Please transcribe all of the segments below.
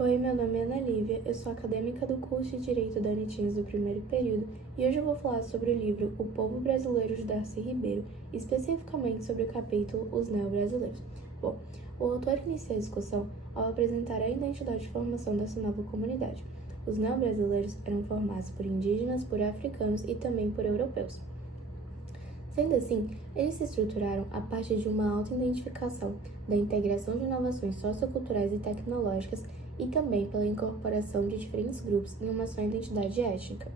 Oi, meu nome é Ana Lívia, eu sou acadêmica do curso de Direito da Unitins do primeiro período e hoje eu vou falar sobre o livro O Povo Brasileiro de Darcy Ribeiro, especificamente sobre o capítulo Os Neo-Brasileiros. Bom, o autor inicia a discussão ao apresentar a identidade de formação dessa nova comunidade. Os neo-brasileiros eram formados por indígenas, por africanos e também por europeus. Sendo assim, eles se estruturaram a partir de uma auto-identificação, da integração de inovações socioculturais e tecnológicas e também pela incorporação de diferentes grupos em uma só identidade étnica.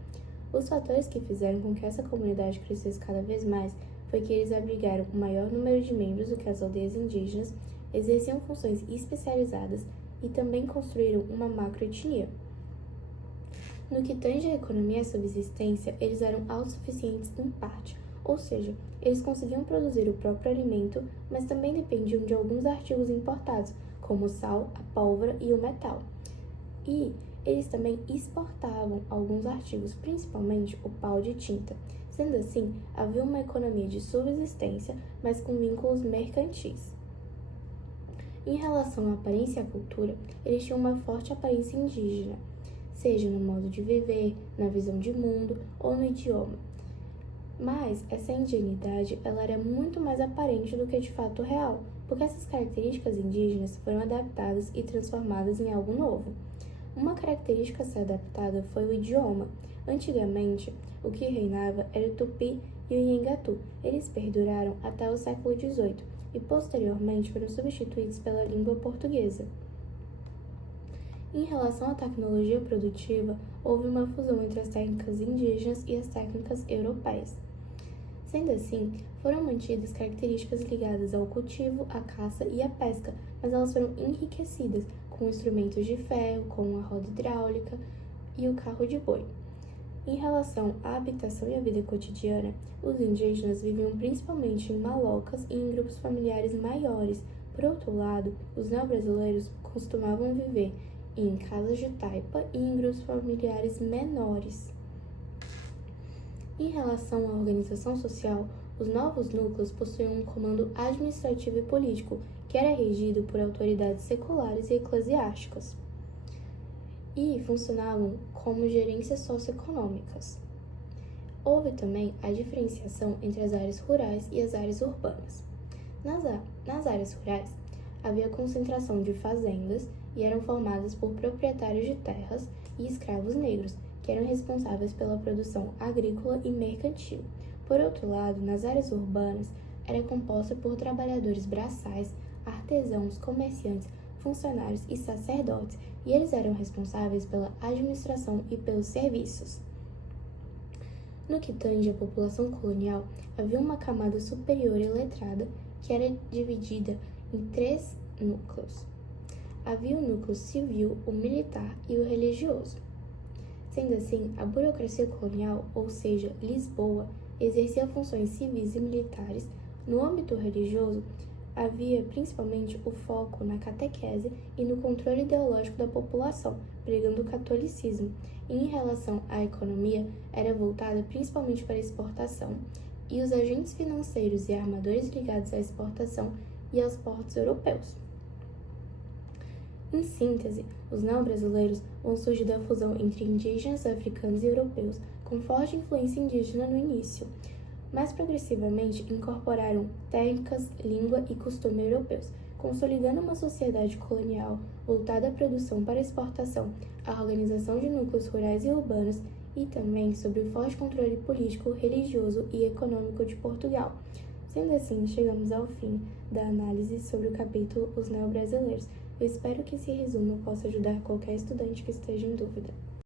Os fatores que fizeram com que essa comunidade crescesse cada vez mais foi que eles abrigaram um maior número de membros do que as aldeias indígenas, exerciam funções especializadas e também construíram uma macroetnia. No que tange à economia e à subsistência, eles eram autossuficientes em parte, ou seja, eles conseguiam produzir o próprio alimento, mas também dependiam de alguns artigos importados, como o sal, a pólvora e o metal. E eles também exportavam alguns artigos, principalmente o pau de tinta. Sendo assim, havia uma economia de subsistência, mas com vínculos mercantis. Em relação à aparência e à cultura, eles tinham uma forte aparência indígena, seja no modo de viver, na visão de mundo ou no idioma. Mas essa indianidade ela era muito mais aparente do que de fato real, porque essas características indígenas foram adaptadas e transformadas em algo novo. Uma característica a ser adaptada foi o idioma. Antigamente, o que reinava era o tupi e o nhengatu. Eles perduraram até o século XVIII e posteriormente foram substituídos pela língua portuguesa. Em relação à tecnologia produtiva, houve uma fusão entre as técnicas indígenas e as técnicas europeias. Sendo assim, foram mantidas características ligadas ao cultivo, à caça e à pesca, mas elas foram enriquecidas com instrumentos de ferro, como a roda hidráulica e o carro de boi. Em relação à habitação e à vida cotidiana, os indígenas viviam principalmente em malocas e em grupos familiares maiores. Por outro lado, os neo-brasileiros costumavam viver em casas de taipa e em grupos familiares menores. Em relação à organização social, os novos núcleos possuíam um comando administrativo e político, que era regido por autoridades seculares e eclesiásticas, e funcionavam como gerências socioeconômicas. Houve também a diferenciação entre as áreas rurais e as áreas urbanas. Nas áreas rurais, havia concentração de fazendas e eram formadas por proprietários de terras e escravos negros, que eram responsáveis pela produção agrícola e mercantil. Por outro lado, nas áreas urbanas, era composta por trabalhadores braçais, artesãos, comerciantes, funcionários e sacerdotes, e eles eram responsáveis pela administração e pelos serviços. No que tange à população colonial, havia uma camada superior e letrada que era dividida em 3 núcleos. Havia o núcleo civil, o militar e o religioso. Sendo assim, a burocracia colonial, ou seja, Lisboa, exercia funções civis e militares. No âmbito religioso, havia principalmente o foco na catequese e no controle ideológico da população, pregando o catolicismo. E em relação à economia, era voltada principalmente para a exportação, e os agentes financeiros e armadores ligados à exportação e aos portos europeus. Em síntese, os neo-brasileiros vão surgir da fusão entre indígenas, africanos e europeus, com forte influência indígena no início, mas progressivamente incorporaram técnicas, língua e costume europeus, consolidando uma sociedade colonial voltada à produção para exportação, à organização de núcleos rurais e urbanos e também sob o forte controle político, religioso e econômico de Portugal. Sendo assim, chegamos ao fim da análise sobre o capítulo Os Neo-Brasileiros. Eu espero que esse resumo possa ajudar qualquer estudante que esteja em dúvida.